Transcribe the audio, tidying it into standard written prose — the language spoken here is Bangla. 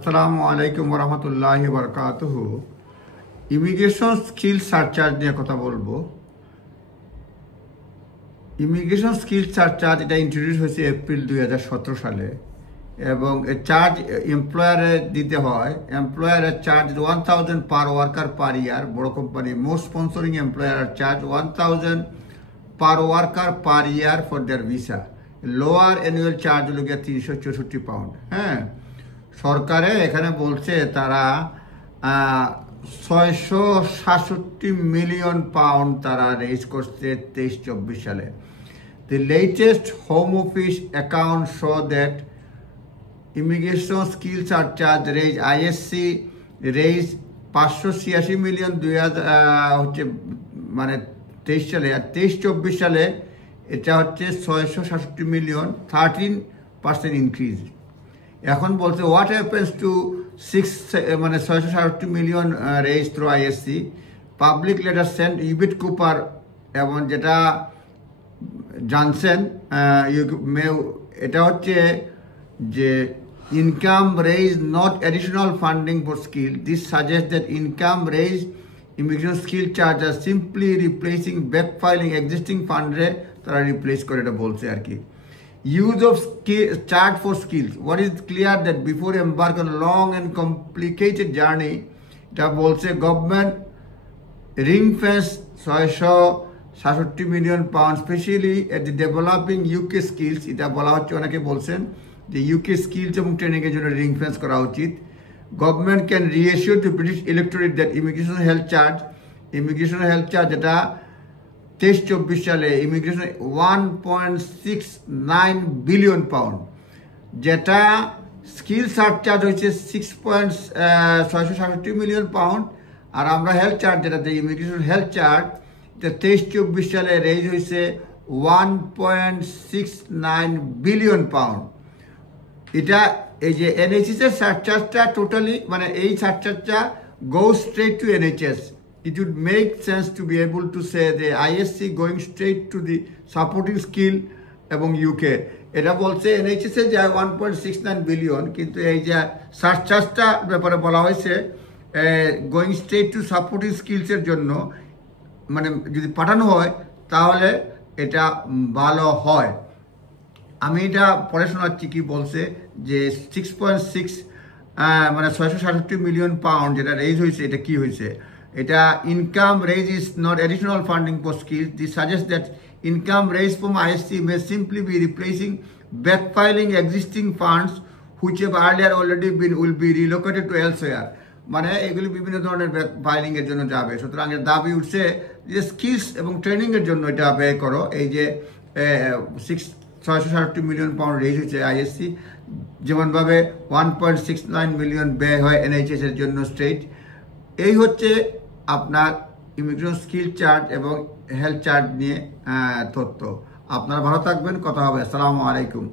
আসসালামু আলাইকুম ওরহমতুল্লাহি বারকাতুহু। ইমিগ্রেশন স্কিল সার্চার্জ নিয়ে কথা বলবো। ইমিগ্রেশন স্কিল সার্চার্জ এটা ইন্ট্রোডিউস হয়েছে এপ্রিল 2017 সালে এবং এর চার্জ এমপ্লয়ারে দিতে হয়। এমপ্লয়ারের চার্জ 1000 পার ওয়ার্কার পার ইয়ার। বড় company most sponsoring employer charge 1000 per worker per year for their visa. Lower annual charge হলো গিয়ে 364 পাউন্ড। হ্যাঁ, সরকারে এখানে বলছে তারা 667 মিলিয়ন পাউন্ড তারা রেজ করছে 23-24 সালে। The latest Home Office account show that immigration skill surcharge raise ISC raise 586 million 2000 হচ্ছে মানে 23 সালে, আর 23-24 সালে এটা হচ্ছে 667 মিলিয়ন, 13% ইনক্রিজ। এখন বলছে what happens to 667 million raise through ISC public letter sent Yvette Cooper এবং যেটা জানসেন এটা হচ্ছে যে income raise not additional funding for skill. This suggest that income raise immigration skill charge are simply replacing back filling existing ফান্ডে তারা রিপ্লেস করে, এটা বলছে আর কি। Use of charge for skills. What is clear that before embark on a long and complicated journey, এটা বলছে government ring fence 667 million pound specially at the developing UK skills. এটা বলা হচ্ছে, অনেকে বলছেন যে ইউকে স্কিলস এবং ট্রেনিংয়ের জন্য রিং ফেন্স করা উচিত। Government can reassure to British electorate that immigration health charge এটা 23-24 সালে ইমিগ্রেশন 1.69 বিলিয়ন পাউন্ড, যেটা স্কিল সার্চার্জ হয়েছে 667 মিলিয়ন পাউন্ড। আর আমরা হেলথ চার্জ যেটাতে ইমিগ্রেশন হেলথ চার্জ এটা 23-24 সালে রেজ হয়েছে 1.69 বিলিয়ন পাউন্ড। এটা এই যে এনএইচএস এর সার্চার্জটা টোটালি মানে এই সার্চার্জটা go straight to NHS. It would make sense to be able to say the ISC going straight to the supporting skill এবং ইউকে। এটা বলছে এনএইচএস এ যায় 1.69 বিলিয়ন, কিন্তু এই যে সার্চার্জটা ব্যাপারে বলা হয়েছে গোয়িং স্ট্রেট টু সাপোর্টিং স্কিলসের জন্য, মানে যদি পাঠানো হয় তাহলে এটা ভালো হয়। আমি এটা পড়ে শোনাচ্ছি কি বলছে যে 6.6 মানে 667 মিলিয়ন পাউন্ড যেটা রেজ হয়েছে, এটা কি হয়েছে। এটা income raise is not additional funding for skills. This suggest that income raise from ISC may simply be replacing backfilling existing funds which have earlier already will be relocated to elsewhere. মানে এগুলি বিভিন্ন ধরনের ব্যাকফাইলিং এর জন্য যাবে। সুতরাং এর দাবি উঠছে যে স্কিলস এবং ট্রেনিং এর জন্য এটা ব্যয় করো। এই যে 667 মিলিয়ন পাউন্ড রেজ হয়েছে আইএসসি, যেমনভাবে 1.69 মিলিয়ন ব্যয় হয় এনএইচএস এর জন্য স্ট্রেট। এই হচ্ছে আপনার ইমিগ্রেশন স্কিল চার্জ এবং হেলথ চার্জ নিয়ে তথ্য। আপনারা ভালো থাকবেন, কথা হবে। আসসালামু আলাইকুম।